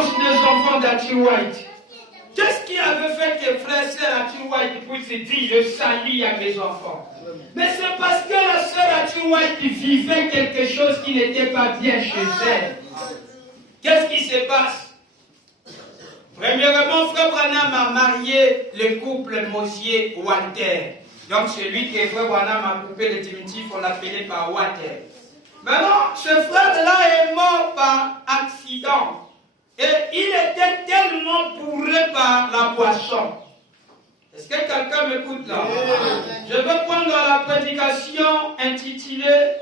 conséquences des enfants d'Archie White? Qu'est-ce qui avait fait que frère et sœur Archie White puissent se dire je salis à mes enfants? Mais c'est parce que la sœur Archie White vivait quelque chose qui n'était pas bien chez elle. Qu'est-ce qui se passe? Premièrement, frère Branham a marié le couple Mosier-Walter. Donc celui que frère Branham a coupé le diminutif, on l'appelait par Walter. Maintenant, ce frère-là est mort par accident. Et il était tellement bourré par la boisson. Est-ce que quelqu'un m'écoute là? Je vais prendre la prédication intitulée,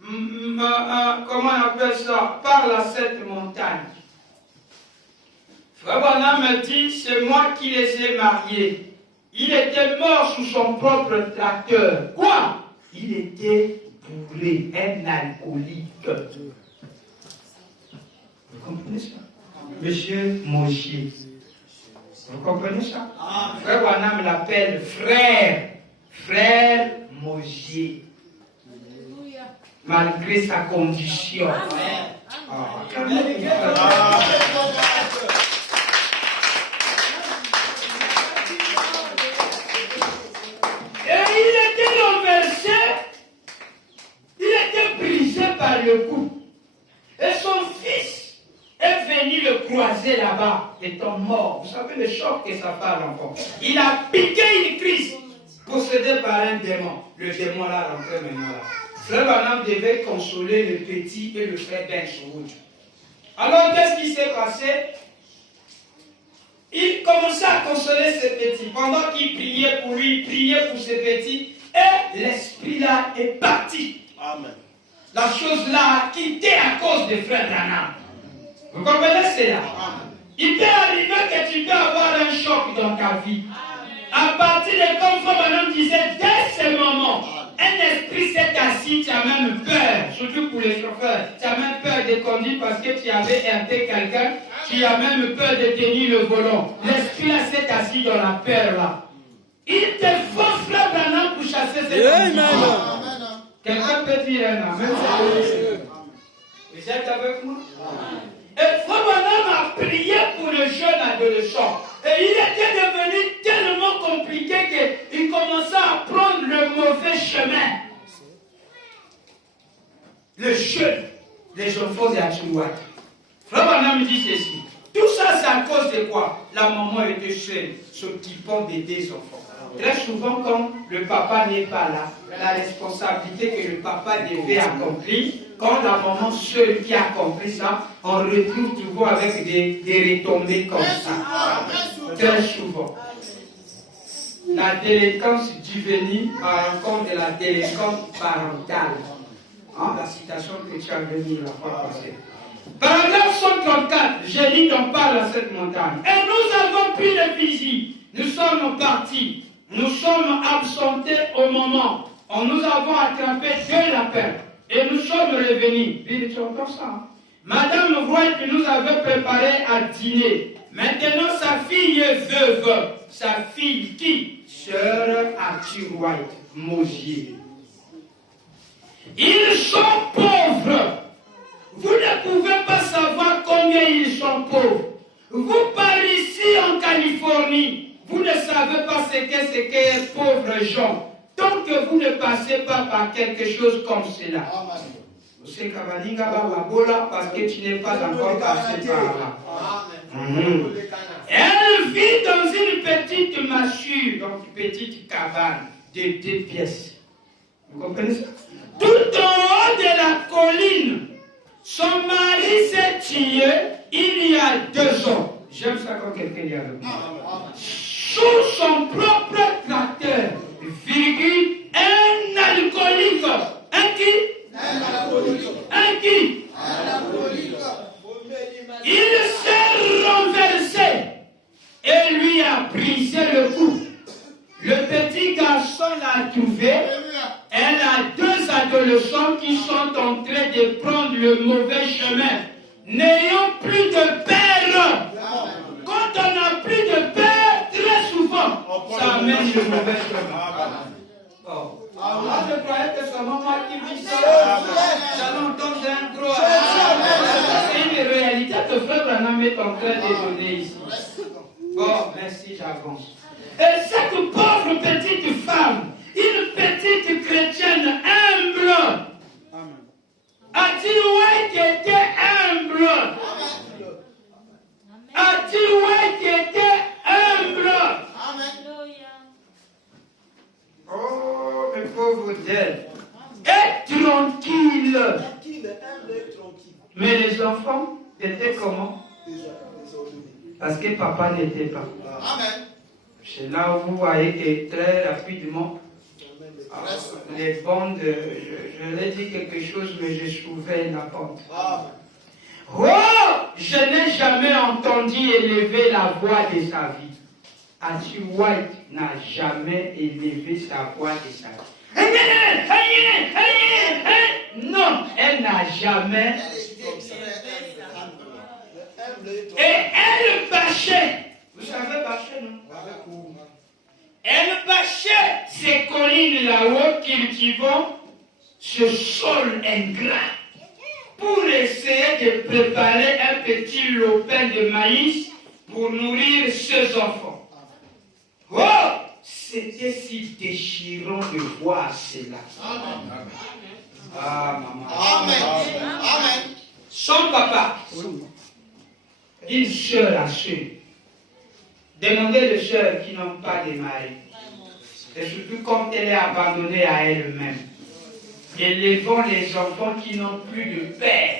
comment on appelle ça? Par la sept montagnes. Frère Branham me dit, c'est moi qui les ai mariés. Il était mort sous son propre tracteur. Quoi? Il était bourré, un alcoolique. Vous comprenez ça? Monsieur Mosier. Vous comprenez ça? Frère Branham l'appelle frère. Frère Mosier. Malgré sa condition. Et il était renversé. Il était brisé par le cou. Et son fils est venu le croiser là-bas, étant mort. Vous savez le choc que ça fait à l'enfant. Il a piqué une crise, possédé par un démon. Le démon là rentré maintenant là. Frère Branham devait consoler le petit et le faire Ben Shuhud. Alors qu'est-ce qui s'est passé? Il commençait à consoler ce petit. Pendant qu'il priait pour lui, il priait pour ce petit. Et l'esprit là est parti. Amen. La chose là a quitté à cause de frère Branham. Vous comprenez cela? Il peut arriver que tu peux avoir un choc dans ta vie. À partir de comme frère Branham disait, dès ce moment, un esprit s'est assis, tu as même peur, surtout pour les chauffeurs, tu as même peur de conduire parce que tu avais heurté quelqu'un, tu as même peur de tenir le volant. L'esprit là s'est assis dans la peur là. Il te faut frère Branham pour chasser ces gens. Quelqu'un peut dire un amen. Vous êtes avec moi? Et frère Branham a prié pour le jeune adolescent. Et il était devenu tellement compliqué qu'il commençait à prendre le mauvais chemin. Le jeune, les enfants d'Archie White. Frère Branham dit ceci. Tout ça, c'est à cause de quoi? La maman était seule, s'occupant des deux enfants. Très souvent, quand le papa n'est pas là, la responsabilité que le papa devait accomplir, quand la maman seule qui accomplit ça, on retrouve toujours avec des retombées comme ça. Très souvent. La délinquance juvénile a rencontre de la délinquance parentale. Hein, la citation que tu as venue la fois passée. Paragraphe 134, j'ai dit qu'on parle à cette montagne. Et nous avons pris le fusil. Nous sommes partis. Nous sommes absentés au moment où nous avons attrapé 2 lapins. Et nous sommes revenus. Tu entends ça? Hein? Madame White nous avait préparé à dîner. Maintenant, sa fille est veuve. Sa fille qui? Sœur Archie White, Mosier. Ils sont pauvres. Vous ne pouvez pas savoir combien ils sont pauvres. Vous parlez ici en Californie. Vous ne savez pas ce qu'est pauvres gens. Tant que vous ne passez pas par quelque chose comme cela. Parce que tu n'es pas encore passé par là. Elle vit dans une petite mâchure, donc une petite cabane de 2 pièces. Vous comprenez ça? Tout en haut de la colline, son mari s'est tué il y a 2 ans. J'aime ça quand quelqu'un dit avec moi. Sous son propre tracteur, virgule, un alcoolique. Un qui? Un alcoolique. Un qui? Un alcoolique. Il s'est renversé et lui a brisé le cou. Le petit garçon l'a trouvé. Elle a 2 adolescents qui sont en train de prendre le mauvais chemin. N'ayons plus de père. Quand on n'a plus de père, très souvent, ça amène le mauvais chemin. Oh. Moi, je croyais que c'est maman qui vit ça. J'allais entendre un droit. C'est une réalité que frère Branham est en train de donner ici. Bon, merci, j'avance. Et cette pauvre petite femme, une petite chrétienne humble, a dit ouais qui était humble. A dit ouais qui était humble. Oh, mes pauvres d'elle. Et tranquille. Mais les enfants étaient comment? Parce que papa n'était pas. C'est là où vous voyez que très rapidement, les bandes, je l'ai dit quelque chose, mais je trouvais la bande. Oh, je n'ai jamais entendu élever la voix de sa vie. Ati White n'a jamais élevé sa voix de sa vie. Non, elle n'a jamais. Et elle bâchait. Vous savez bâcher, non? Elle bâchait ces collines là-haut cultivant ce sol ingrat pour essayer de préparer un petit lopin de maïs pour nourrir ses enfants. Oh, c'était si déchirant de voir cela. Ah, maman. Amen. Son papa, une sœur à suivre. Demandez les sœurs qui n'ont pas de mari. Et surtout quand elle est abandonnée à elle-même. Élevant les enfants qui n'ont plus de père.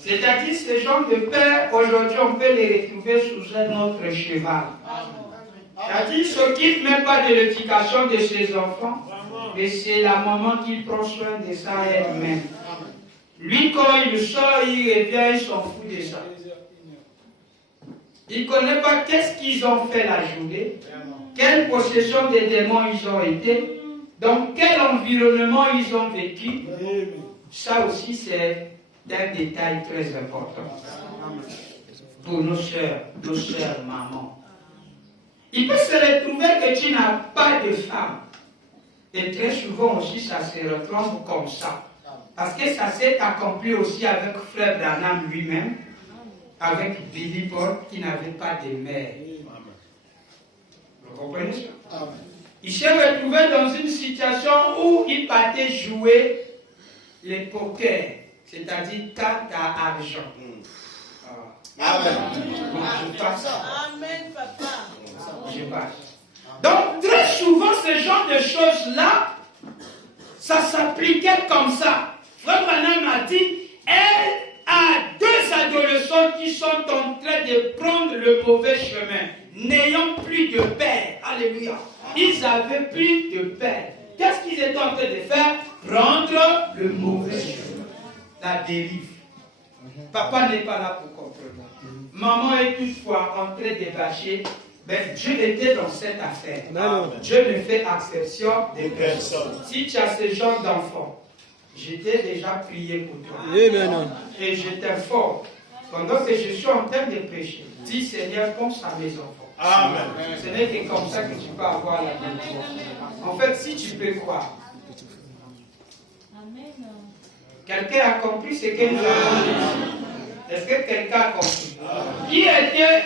C'est-à-dire ces gens de père, aujourd'hui on peut les retrouver sous un autre cheval. C'est-à-dire ils ne s'occupent même pas de l'éducation de ses enfants, mais c'est la maman qui prend soin de ça elle-même. Lui quand il sort, il revient, il s'en fout de ça. Il ne connaît pas qu'est-ce qu'ils ont fait la journée, quelle possession des démons ils ont été, dans quel environnement ils ont vécu. Ça aussi c'est un détail très important pour nos sœurs mamans. Il peut se retrouver que tu n'as pas de femme. Et très souvent aussi ça se retrouve comme ça. Parce que ça s'est accompli aussi avec Frère Branham lui-même, avec Billy Paul qui n'avait pas de mère. Vous comprenez ça? Il s'est retrouvé dans une situation où il partait jouer les poker, c'est-à-dire carte à argent. Amen. Je passe. Amen, papa. Je passe. Donc, très souvent, ce genre de choses-là, ça s'appliquait comme ça. Frère Branham a dit, elle a deux adolescents qui sont en train de prendre le mauvais chemin, n'ayant plus de père. Alléluia. Ils avaient plus de père. Qu'est-ce qu'ils étaient en train de faire? Prendre le mauvais chemin. La dérive. Papa n'est pas là pour comprendre. Maman est toutefois en train de bâcher. Mais Dieu était dans cette affaire. Dieu ne fait exception de personne. Si tu as ce genre d'enfant, j'étais déjà prié pour toi. Et je t'informe, pendant que je suis en train de prêcher, dis Seigneur, pense à mes enfants. Amen. Ce n'est que comme ça que tu peux avoir la bénédiction. En fait, si tu peux croire. Quelqu'un a compris ce que nous avons dit? Est-ce que quelqu'un a compris? Qui était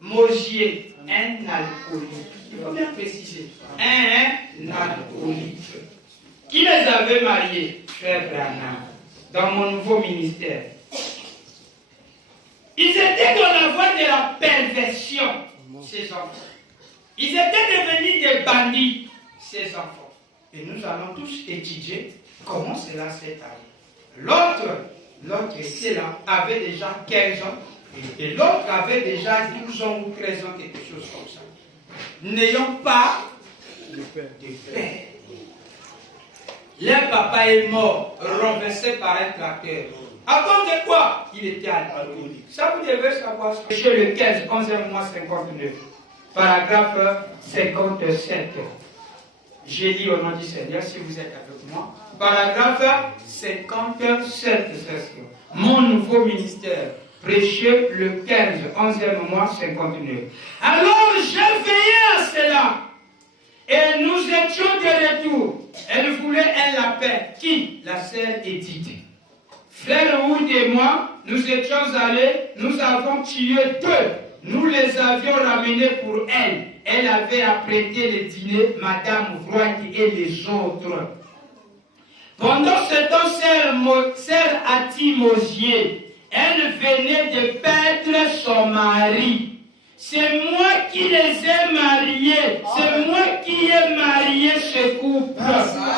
Mogier? Un alcoolique. Il faut bien préciser. Un alcoolique. Qui les avait mariés? Frère Branham. Dans mon nouveau ministère. Ils étaient dans la voie de la perversion, ces enfants. Ils étaient devenus des bandits, ces enfants. Et nous allons tous étudier comment cela s'est arrivé. L'autre était là, avait déjà 15 ans, et l'autre avait déjà 12 ans ou 13 ans, quelque chose comme ça. N'ayant pas de père. Leur papa est mort, renversé par un tracteur. À cause de quoi? Il était alcoolique. Ça, vous devez savoir. Chez le 15, 11e mois 59, paragraphe 57. J'ai dit au nom du Seigneur, si vous êtes avec moi. Paragraphe 57. Mon nouveau ministère, prêché le 15, 11e mois 59. Alors, j'ai veillé à cela. Et nous étions de retour. Elle voulait un lapin. Qui? La sœur Edith. Frère Wood et moi, nous étions allés, nous avons tué 2. Nous les avions ramenés pour elle. Elle avait apprêté le dîner, Madame Wright et les autres. Pendant ce temps, sœur Hattie Mosier, elle venait de perdre son mari. C'est moi qui les ai mariés. C'est moi qui ai marié ce couple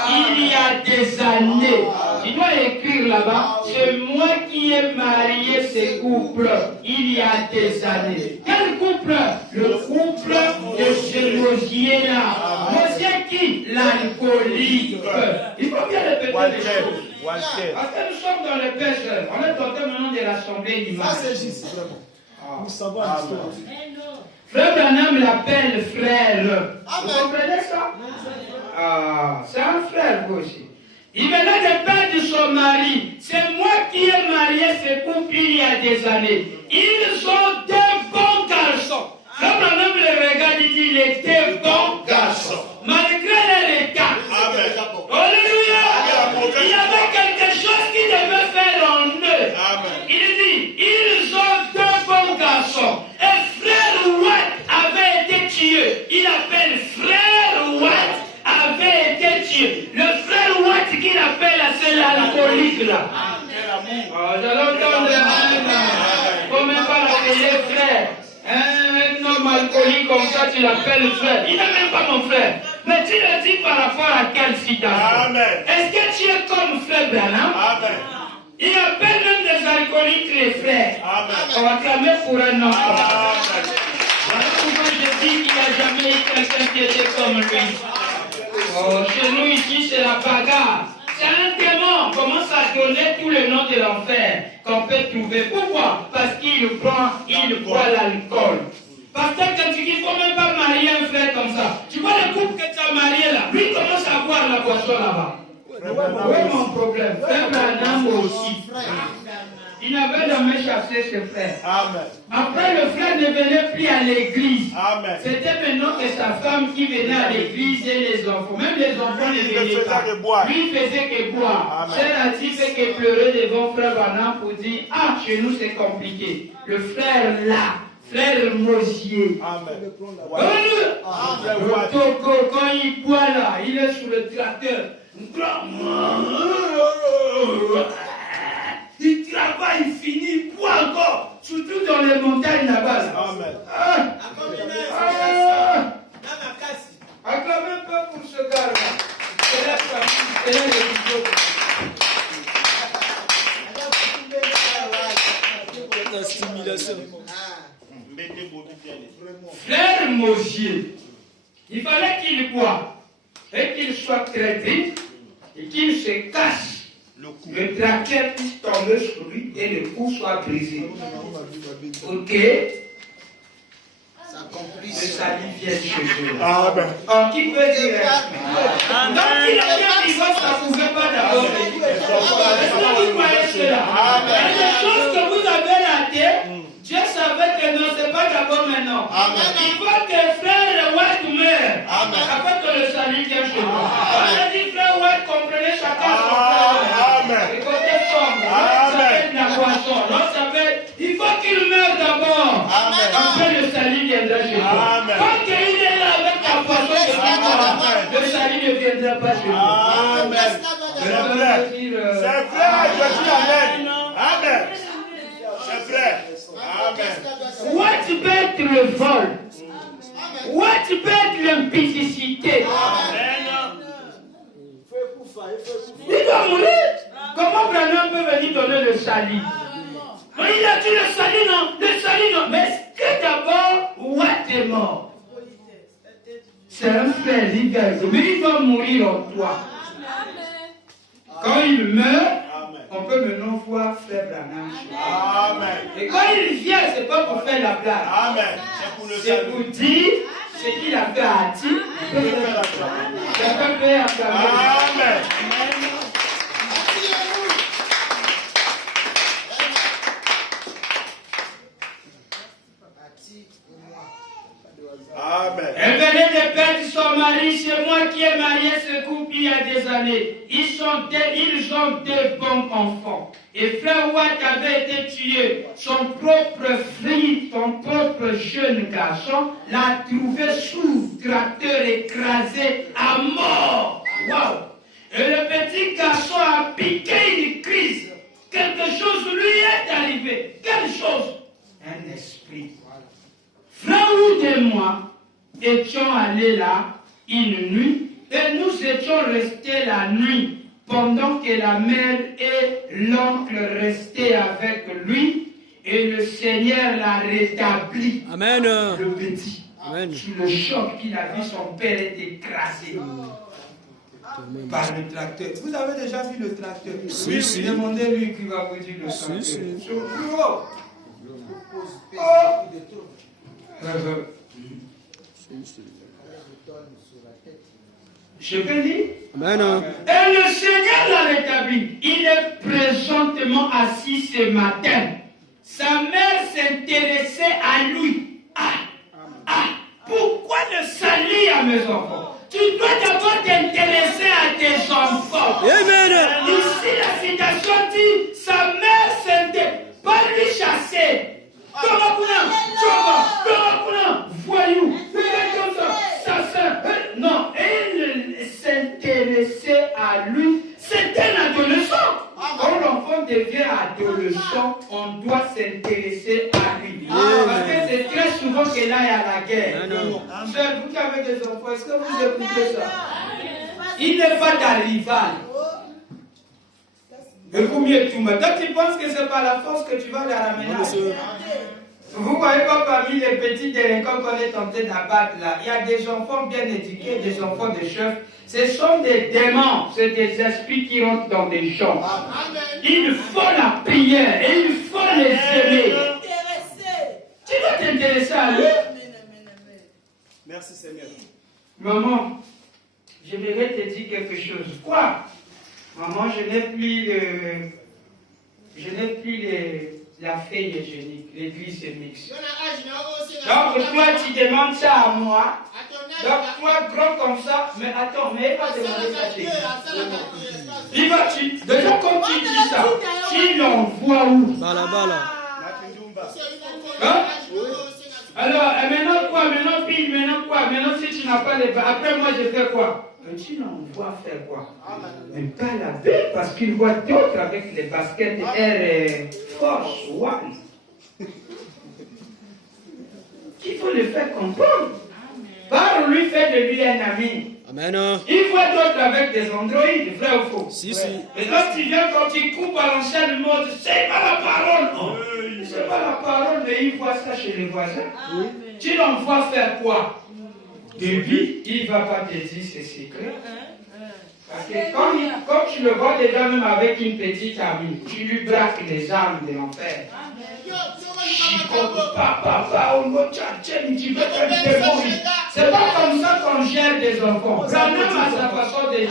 il y a des années. Tu dois écrire là-bas. C'est moi qui ai marié ce couple il y a des années. Quel couple? Le couple de ce Mosier-là. Mosier qui? L'alcoolique. Il faut bien répéter les choses. Parce que nous sommes dans le péché. On est tenté maintenant de l'assemblée d'image. Ça c'est juste vraiment. Nous savons Frère Branham l'appelle frère. Vous comprenez ça? C'est un frère vous aussi. Il venait de perdre son mari. C'est moi qui ai marié ce couple il y a des années. Ils ont 2 bons garçons. Frère Branham le regarde et dit, les 2 bons garçons. Malgré les écarts. Alléluia. Il y avait quelque chose qui devait faire en eux. Il dit, ils ont 2 bons garçons. Et frère Watt avait été tué. Il appelle frère Watt avait été tué. Le frère Watt qu'il appelle, c'est l'alcoolique là. Je l'entends de même. Il ne faut même pas l'appeler frère. Un homme alcoolique comme ça, tu l'appelles frère. Il n'est même pas mon frère. Mais tu le dis par rapport à quelle citation? Est-ce que tu es comme frère Branham? Il appelle même des alcooliques les frères. On va clamer pour un homme. Voilà pourquoi je dis qu'il n'y a jamais eu quelqu'un qui était comme lui. Chez nous ici, c'est la bagarre. C'est un démon. Commence à donner tout le nom de l'enfer qu'on peut trouver. Pourquoi? Parce qu'il boit l'alcool. Parce que quand tu dis qu'il ne faut même pas marier un frère comme ça. Tu vois le couple que tu as marié là. Lui commence à boire la boisson là-bas. Où est mon problème? Frère Branham aussi. Il n'avait jamais chassé ses frères. Après, le frère ne venait plus à l'église. C'était maintenant que sa femme qui venait à l'église et les enfants. Même les enfants ne venaient pas. Lui faisait que boire. Sœur Hattie fait que pleurer devant frère Branham pour dire, ah, chez nous c'est compliqué. Le frère là, frère Mosier. Le Togo, quand il boit là, il est sur le tracteur. Il travaille, il finit, il boit encore. Surtout dans les montagnes là-bas. Acclamez un peu pour ce gars-là. C'est la famille, c'est la religion. Frère Mosier, il fallait qu'il boive et qu'il soit traité et qu'il se cache. Le tracteur puisse tomber sur lui et le cou soit brisé. Ok? Le salut vient chez eux. Qui peut dire? Donc il a bien dit que ça ne pouvait pas d'abord. Est-ce que vous croyez cela? Il y a des choses que vous avez ratées. Dieu savait que non, ce n'est pas d'abord maintenant. Il faut que frère Watt meure afin que le salut vienne chez nous. On a dit frère Watt, comprenez chacun son frère. Le côté sombre, ça fait de la boisson. L'autre ça fait, il faut qu'il meure d'abord. Après le salut viendra chez nous. Quand il est là avec la boisson de le salut ne viendra pas chez nous. C'est vrai, je dis amen. Amen. C'est vrai. What peut être le vol? What peut être l'impudicité? Il doit mourir. Comment Branham peut venir donner le salut? Il a dit le salut non, le salut non. Mais est-ce que d'abord Watt est mort? C'est un frère, mais il va mourir en toi. Quand il meurt, on peut maintenant voir frère Branham. Amen. Et quand il vient, c'est pas pour faire la blague. Amen. C'est pour dire ce qu'il a fait à Hattie. Quelqu'un peut acclamer. Amen. Amen. Elle venait de perdre son mari, c'est moi qui ai marié ce couple il y a des années. Ils ont 2 bons enfants. Et frère Watt avait été tué. Son propre fils, son propre jeune garçon, l'a trouvé sous tracteur écrasé à mort. Waouh! Et le petit garçon a piqué une crise. Quelque chose lui est arrivé. Quelle chose? Un esprit. Frère Wood et moi étions allés là une nuit et nous étions restés la nuit pendant que la mère et l'oncle restaient avec lui et le Seigneur l'a rétabli. Amen. Le petit. Amen. Sous le choc qu'il a vu, son père est écrasé par le tracteur. Vous avez déjà vu le tracteur? Si, Oui, si. demandez-lui qui va vous dire le tracteur. Si. Sur le plus haut. Je peux dire? Amen. Et le Seigneur l'a rétabli. Il est présentement assis ce matin. Sa mère s'intéressait à lui. Pourquoi le salir à mes enfants? Tu dois d'abord t'intéresser à tes enfants. Amen. Ici, la citation dit, sa mère s'intéressait, pas lui chasser. Voyou, non, elle s'intéressait à lui. C'est un adolescent. Quand l'enfant devient adolescent, on doit s'intéresser à lui. Parce que c'est très souvent qu'il aille à la guerre. Seul, vous qui avez des enfants, est-ce que vous écoutez ça? Il n'est pas ta rival. Et combien tout le monde? Toi, tu penses que c'est par la force que tu vas les ramener? Vous voyez pas parmi les petits délinquants qu'on est tenté d'abattre là, il y a des enfants bien éduqués, des enfants de chefs. Ce sont des démons, c'est des esprits qui rentrent dans des champs. Il faut la prière et il faut les aimer. Tu dois t'intéresser à eux. Merci Seigneur. Maman, j'aimerais te dire quelque chose. Quoi? Maman, je n'ai plus la feuille hygiénique, l'église est mixte. Donc toi tu demandes ça à moi. Donc toi grand comme ça, mais attends, mais il va demander ça chez lui. Déjà comme tu dis ça, tu l'envoies où? Bala. Hein? Alors, maintenant quoi? Maintenant quoi? Maintenant si tu n'as pas les... Après moi je fais quoi? Tu l'envoies faire quoi? Mais pas la bête parce qu'il voit d'autres avec les baskets Air Force One. Il faut le faire comprendre. Parle-lui, fais de lui un ami. Amen. Il voit d'autres avec des androïdes, vrai ou faux? Si. Et quand tu viens, quand tu coupes à l'ancienne mode, c'est pas la parole. C'est pas la parole, mais il voit ça chez les voisins. Tu l'envoies faire quoi? De lui, il ne va pas te dire ses secrets. Parce que quand tu le vois déjà même avec une petite amie, tu lui braques les armes de l'enfer. C'est pas comme ça qu'on gère des enfants. Branham a sa façon de gérer.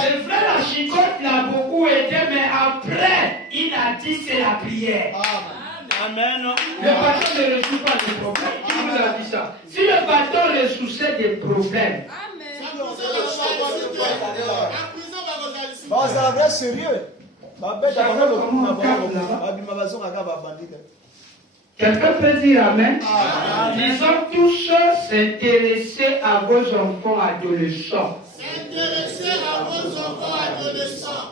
C'est vrai, la chicotte l'a beaucoup aidé, mais après, il a dit c'est la prière. Amen. Le bâton ne résout pas les problèmes. Qui vous a dit ça? Si le bâton résout des problèmes, ça va sérieux. quelqu'un peut dire Amen? Disons tous s'intéresser à vos enfants adolescents. S'intéresser à vos enfants adolescents.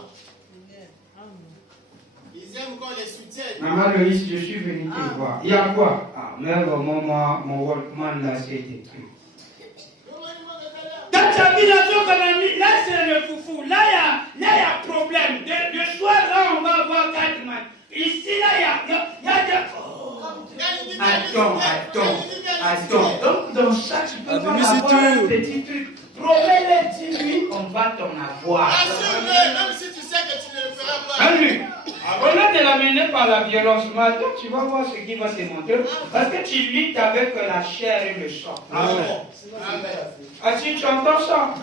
Ils aiment quand les soutiennent. Maman Loïs, je suis venu te voir. Il y a quoi? Mais vraiment, mon Walkman là, c'est détruit. Dans ta vie, là, c'est le foufou. Là, il y a problème. Le soir, là, on va voir 4 matchs. Ici, là, il y a des... Attends. Donc, dans ça, tu peux pas avoir un petit truc. Promets-le, dis-lui, on va t'en avoir. Assure-le, même si tu sais que tu ne le feras pas. Au lieu de l'amener par la violence, maintenant, tu vas voir ce qui va se montrer. Parce que tu luttes avec la chair et le sang. Amen. Tu entends ça?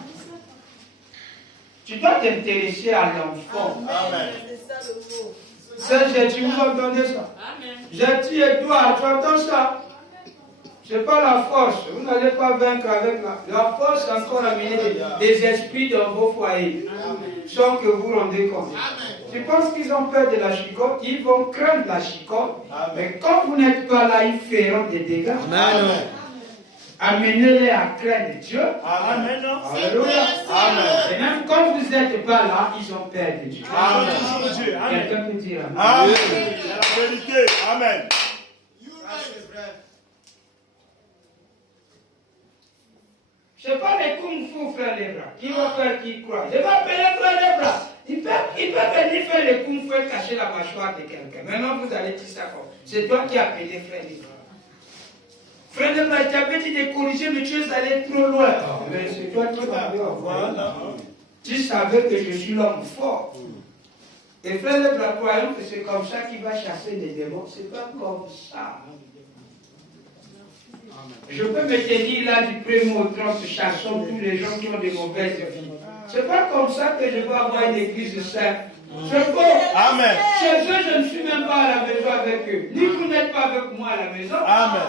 Tu dois t'intéresser à l'enfant. Amen. J'ai dit, vous entendez ça? J'ai dit, Edouard, tu entends ça? Ce n'est pas la force. Vous n'allez pas vaincre avec la force, c'est encore amener des esprits dans vos foyers. Sans que vous vous rendez compte. Tu penses qu'ils ont peur de la chicotte, ils vont craindre la chicotte. Mais quand vous n'êtes pas là, ils feront des dégâts. Amenez-les à craindre Dieu. Amen. Alléluia. Et même quand vous n'êtes pas là, ils ont peur de Dieu. Quelqu'un peut dire Amen. C'est la vérité. Amen. Ce n'est pas les kung fu, frère Lebra. Qui va faire qui croit? Je vais appeler frère Lebra. Il peut venir faire les kung fu et cacher la mâchoire de quelqu'un. Maintenant, vous allez dire ça comme. C'est toi qui as appelé frère Lebra. Frère Lebra, tu avais dit de corriger, mais tu es allé trop loin. Mais c'est toi qui m'as vu avoir. Tu savais que je suis l'homme fort. Et frère Lebra, croyons que c'est comme ça qu'il va chasser les démons. C'est pas comme ça. Je peux me tenir là du 1er au 30 chassant tous les gens qui ont des mauvaises vies. C'est pas comme ça que je vais avoir une église de saints. C'est bon. Amen. Chez eux, je ne suis même pas à la maison avec eux. Ni vous n'êtes pas avec moi à la maison. Amen.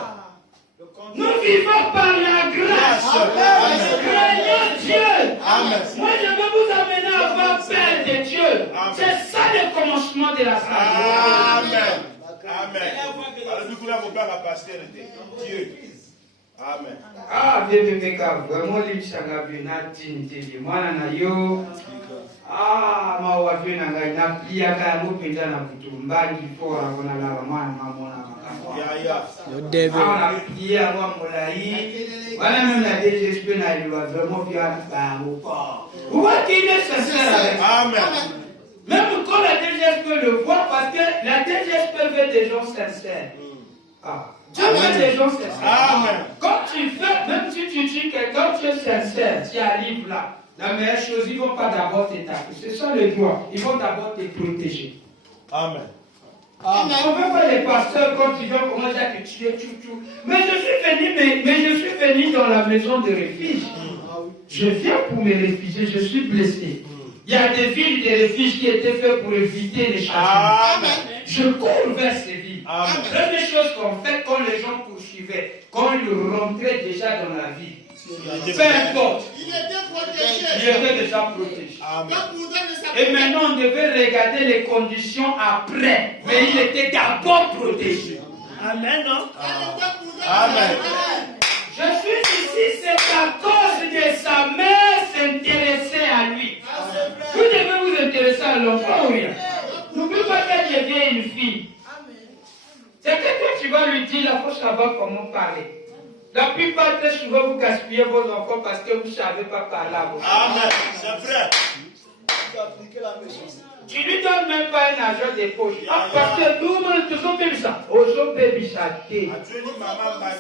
Nous vivons par la grâce. Craignons Dieu. Amen. Moi, je veux vous amener à avoir peur de Dieu. C'est ça le commencement de la sainteté. Amen. Amen. Alors, du coup, là, vous parlez la postérité. Dieu. Amen. Ah, bébé, vraiment, les gens qui ont vu na tinité, moi, na yo. Ah, ma wafi na ngai na pia ka mo penda na kutumbani fora bona la mama mama na Ya, ya. ah, na pia moi molai. Voilà même la DGSP na lui va vraiment bien ba au fort. Vous voyez qu'il est sincère avec. Amen. Même quand la DGSP le voit, parce que la DGSP veut des gens sincères. Ah. Dieu veut des gens sincères. Amen. Quand tu fais, même si tu dis que quand tu es sincère, tu arrives là. La meilleure chose, ils ne vont pas d'abord t'attaquer. C'est ça le droit. Ils vont d'abord te protéger. Amen. On ne veut pas les pasteurs quand ils vont commencer à te tuer, tout. Mais je suis venu dans la maison de refuge. Je viens pour me réfugier, je suis blessé. Il y a des villes de refuge qui étaient faites pour éviter les changements. Je cours vers ces villes. La première chose qu'on fait quand les gens poursuivaient, quand ils rentraient déjà dans la ville, peu importe, Il était protégé. il était déjà protégé. Amen. Et maintenant, on devait regarder les conditions après, mais il était d'abord protégé. Amen. Amen. Je suis ici, c'est à cause de sa mère s'intéresser à lui. Vous devez vous intéresser à l'enfant ou rien. N'oublie pas qu'elle devient une fille. C'est que toi, tu vas lui dire, il faut savoir comment parler. La plupart très souvent, vous gaspillez vos enfants parce que vous ne savez pas parler à vos enfants. Amen. C'est vrai. Tu lui donnes même pas un argent de poche. Ah, parce que nous, nous sommes comme ça. Aux bébés, ça t'est.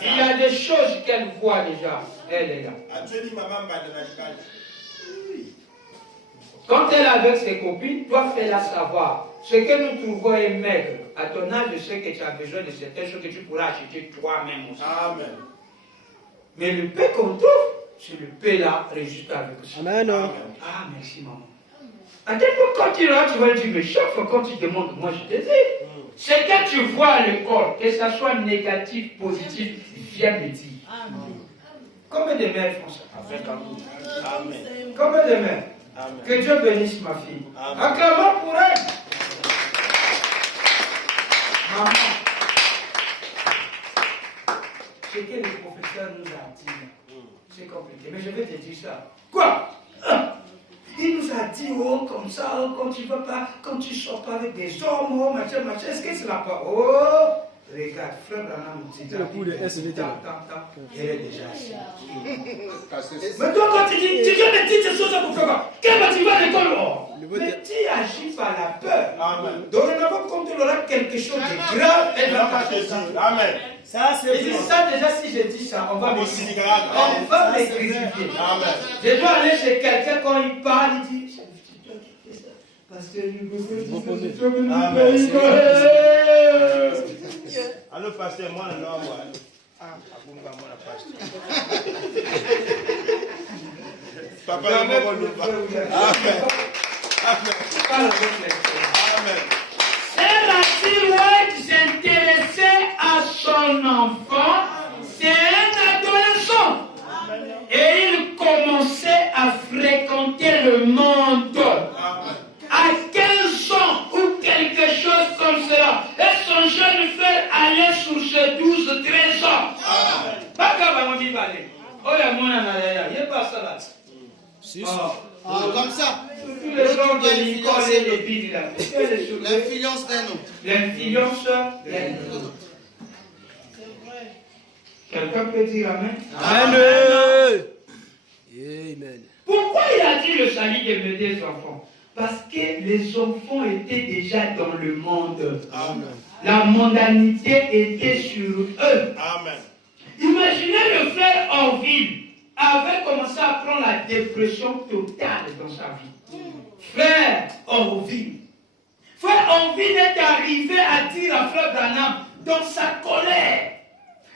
Il y a des choses qu'elle voit déjà. Elle est là. Quand elle est avec ses copines, toi fais-la savoir. Ce que nous trouvons est maigre. À ton âge, je sais que tu as besoin de certaines choses que tu pourras acheter toi-même aussi. Amen. Mais le paix qu'on trouve, c'est le paix-là, résultat avec ça. Amen. Ah, merci maman. À quel point quand tu rentres, tu vas dire, mais chaque fois quand tu demandes, moi je te dis. C'est que tu vois à l'école, que ça soit négatif, positif, viens me dire. Combien de mères font ça? Avec amour. Amen. Combien de mères? Amen. Que Dieu bénisse ma fille. Amen. Acclamons pour elle. Maman, ce que le professeur nous a dit, c'est compliqué, mais je vais te dire ça. Quoi? Il nous a dit, oh, comme ça, oh, quand tu vas pas, quand tu sors pas avec des hommes, oh, machin, est-ce que c'est la pas? Oh, regarde, frère Branham, le coup de SVT. Elle est déjà assise. Mais toi, quand tu dis, tu viens me dire ces choses pour faire quoi? Quand tu vas à l'école, oh, mais tu agis par la peur. Amen. Dorénavant, quand tu auras quelque chose de grave, elle va t'acheter ça. Amen. Ça, Et c'est ça, déjà, si je dis ça, on va me critiquer. Amen. Je dois aller chez quelqu'un quand il parle, il dit, parce que je veux Allô, pasteur, moi, non, moi. Ah, moi, la pasteur. Papa, Amen. Sarah White s'intéressait à son enfant, c'est sur ces 12 trésors. Oh, il y a mon anaïa. Il n'y a pas ça là. Comme ça. Tous les gens de Nicole et les billes là. L'influence d'un homme. L'influence d'un homme. Quelqu'un peut dire Amen? Amen. Amen. Pourquoi il a dit le salut de des enfants? Parce que les enfants étaient déjà dans le monde. Amen. La mondanité était sur eux. Amen. Imaginez le frère Orville avait commencé à prendre la dépression totale dans sa vie. Frère Orville. Frère Orville est arrivé à dire à frère Branham dans sa colère.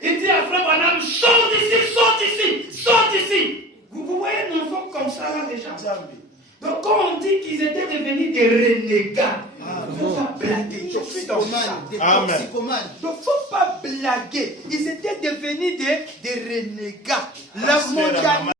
Il dit à frère Branham, sors d'ici, sors d'ici, sors d'ici. Vous voyez un enfant comme ça là déjà. Donc quand on dit qu'ils étaient devenus des renégats, il ne faut pas blaguer. Je suis dans ça. Amen. Il ne faut pas blaguer. Ils étaient devenus des renégats. La Pasteur, mondialité.